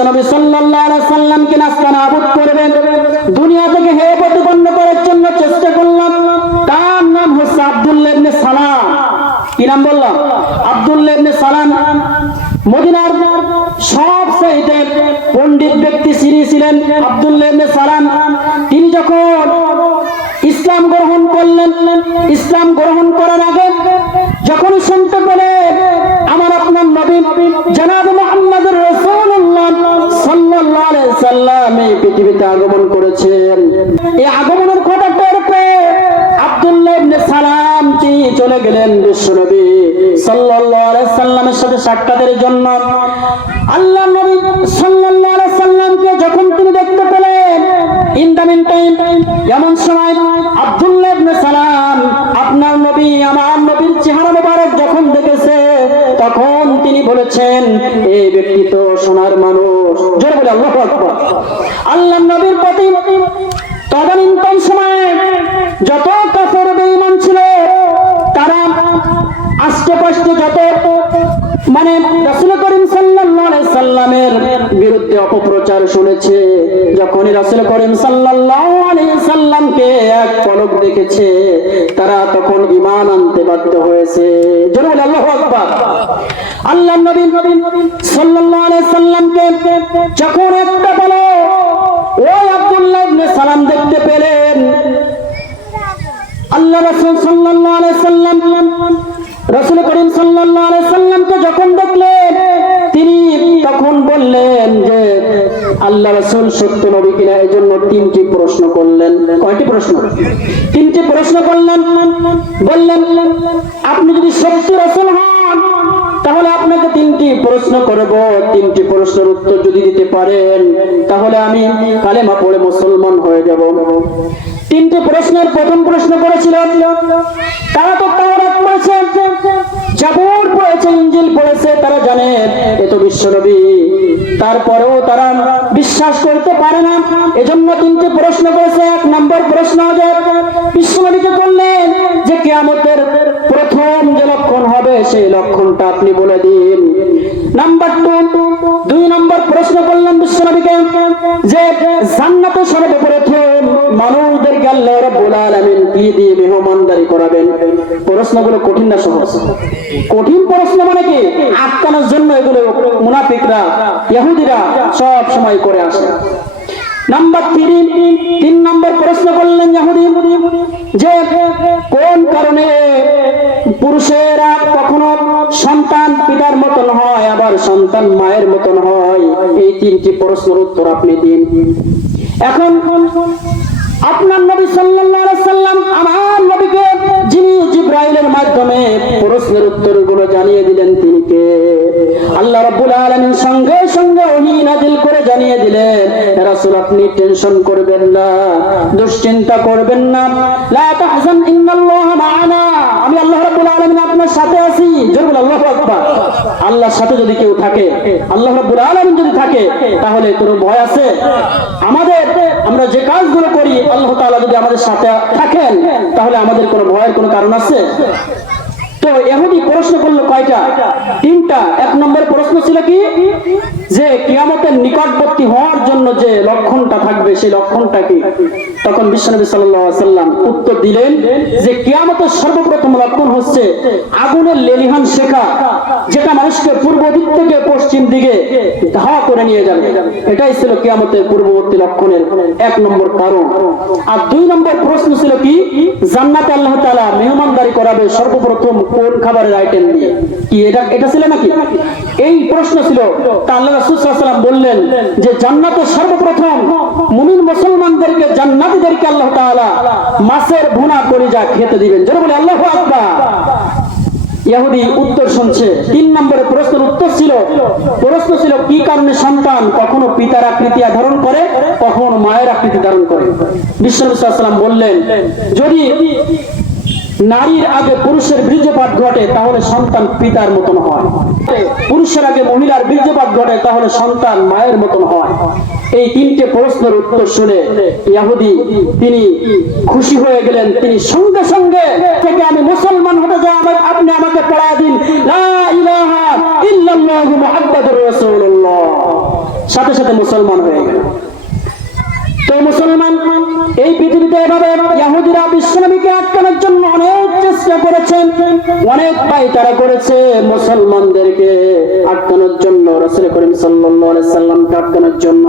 বিশ্বনবী সাল্লামকে নাস্তা নাবুদ করবেন। দুনিয়া থেকে হে প্রতিপন্ন করার জন্য চেষ্টা করলাম। তার নাম হচ্ছে সালাম। কি নাম বললাম? সালাম। মদিনার সব ব্যক্তি তিনি ছিলেন আব্দুল্লাহ সালাম, তিনি যখন ইসলাম গ্রহণ করলেন, ইসলাম গ্রহণ করার আগে এই আগমনের কথা টের পেয়ে আব্দুল্লাহ ইবনে সালাম তিনি চলে গেলেন বিশ্বনবী সাল্লাল্লাহু আলাইহি সাল্লামের সাথে সাক্ষাতের জন্য। আল্লাহ নবী সাল্লাল্লাহু আলাইহি সাল্লামকে যখন তিনি দেখতে পেলেন ইন দ্য মিন টাইম এমন সময় আব্দুল্লাহ ইবনে সালাম আপনার নবী, আমার নবীর চেহারা মোবারক যখন দেখেছে, তখন তিনি বলেছেন এই ব্যক্তি তো সোনার মানুষ। জোরে বলে আল্লাহু আকবার। আল্লাহ নবীর প্রতি তদানীন্তন সময়ে যত কাফের বেঈমান ছিল, তারা আস্তে পাশে যত মানে রাসূল করিম সাল্লামের বিরুদ্ধে অপপ্রচার শুনেছে, যখনই রাসূল করিম সাল্লামকে এক পলক দেখেছে, তারা তখন ঈমান আনতে বাধ্য হয়েছে। আল্লাহু আকবার। আল্লাহ নবী সাল্লাল্লাহু সাল্লামকে যখন একটা বলো ওই আব্দুল্লাহ ইবনে সালাম দেখতে পেলেন। আল্লাহ রাসূল সাল্লাল্লাহু আলাইহি সাল্লাম, রাসূল করিম সাল্লাল্লাহু আলাইহি সাল্লামকে যখন দেখলেন, তিনি তখন বললেন যে, আল্লাহ রাসূল সত্য নবী কিনা এই জন্য তিনটি প্রশ্ন করলেন। কয়টি প্রশ্ন? তিনটি প্রশ্ন করলেন। বললেন, আপনি যদি সত্য রাসূল হন প্রশ্ন করব, তিনটি প্রশ্নের উত্তর যদি দিতে পারেন, তাহলে আমি কালেমা পড়ে মুসলমান হয়ে যাব। তিনটি প্রশ্নের প্রথম প্রশ্ন করেছিল তারা তো তারা জানে, এ তো বিশ্বনবী তারপরেও তারা বিশ্বাস করতে পারে না, এজন্য তিনটি প্রশ্ন করেছে, এক নম্বর প্রশ্ন বিশ্বনবীকে বললেন যে, কেয়ামতের প্রথম যে লক্ষণ হবে সেই লক্ষণটা আপনি বলে দিন। নাম্বার টু দুই নম্বর প্রশ্ন করলেন বিশ্বনবীকে যে জান্নাতে সর্বপ্রথম মানুষদেরকে আল্লাহ রাব্বুল আলামিন কি দিয়ে মেহমানদারি করাবেন? প্রশ্নগুলো কঠিন না সহজ। কঠিন প্রশ্ন মানে কি? আটকানোর জন্য এগুলো মুনাফিকরা ইহুদিরা সব সময় করে আসে। নাম্বার তিন তিন নম্বর প্রশ্ন করলেন যে কোন কারণে পুরুষেরা সন্তান পিতার মতন হয়, আবার সন্তান মায়ের মতন হয়। এই তিনটি প্রশ্নের উত্তর আপনি দিন। এখন আপনার নবী সাল্লাল্লাহু সাল্লাম, আমার নবীকে যিনি জিব্রাইলের মাধ্যমে প্রশ্নের উত্তরগুলো জানিয়ে দিলেন, তিনি কে? আল্লাহ রাব্বুল আলামিন সঙ্গে সঙ্গে ওহী নাজিল করে জানিয়ে দিলেন রাসূল, আপনি টেনশন করবেন না, দুশ্চিন্তা করবেন না। লা তাহজান ইন্নাল্লাহা মা'ানা। আমি আল্লাহ রাব্বুল আলামিন সাথে আছি। আল্লাহ আল্লাহর সাথে যদি কেউ থাকে, আল্লাহ রাব্বুল আলম যদি থাকে, তাহলে কোনো ভয় আছে? আমাদের, আমরা যে কাজগুলো করি, আল্লাহ তাআলা যদি আমাদের সাথে থাকেন, তাহলে আমাদের কোনো ভয়ের কোনো কারণ আছে? তো এহুদি প্রশ্ন করল কয়টা? তিনটা। এক নম্বর প্রশ্ন ছিল কি? যে কিয়ামতের নিকটবর্তী হওয়ার জন্য যে লক্ষণটা থাকবে, সেই লক্ষণটা কি? তখন বিশ্বনবী সাল্লাম উত্তর দিলেন যে কিয়ামতের সর্বপ্রথম লক্ষণ হচ্ছে আগুনের লেলিহান শেখা, যেটা মানুষকে পূর্ব দিক থেকে পশ্চিম দিকে নিয়ে যাবে। এটাই ছিল কিয়ামতের পূর্ববর্তী লক্ষণের এক নম্বর কারণ। আর দুই নম্বর প্রশ্ন ছিল কি? জান্নাতে আল্লাহ তাআলা মেহমানদারি করাবে সর্বপ্রথম কোন খাবারের আইটেম দিয়ে? কি এটা এটা ছিল নাকি? এই প্রশ্ন ছিল। তা আল্লাহ রাসূল বললেন যে জান্নাতে সর্বপ্রথম মুমিন মুসলমানদেরকে, জান্নাতীদেরকে আল্লাহ তাআলা মাছের ভুনা করে যা খেতে দিবেন। জোরে বলে, আল্লাহু আকবার। ইহুদি উত্তর শুনছে। তিন নম্বরে প্রশ্নের উত্তর ছিল, প্রশ্ন ছিল, কি কারণে সন্তান কখনো পিতার আকৃতি ধারণ করে, কখনো মায়ের আকৃতি ধারণ করে? বিশ্বনবী বললেন, যদি নারীর আগে পুরুষের বীর্যপাত ঘটে, তাহলে সন্তান পিতার মতন হয়। পুরুষের আগে মহিলার বীর্যপাত ঘটে, তাহলে সন্তান মায়ের মতন হয়। এই তিনটে প্রশ্নের উত্তর শুনে ইয়াহুদি, তিনি খুশি হয়ে গেলেন। তিনি সঙ্গে সঙ্গে থেকে, আমি মুসলমান হতে যাই আপনি আমাকে পড়া দিন। সাথে সাথে মুসলমান হয়ে গেল তো মুসলমান পৃথিবীতে এভাবে ইয়াহুদিরা বিশ্বনবীকে আটকানোর জন্য অনেক চেষ্টা করেছেন। অনেক পাই তারা করেছে মুসলমানদেরকে আটকানোর জন্য, রসুল করিম আলাইহি সাল্লামকে আটকানোর জন্য।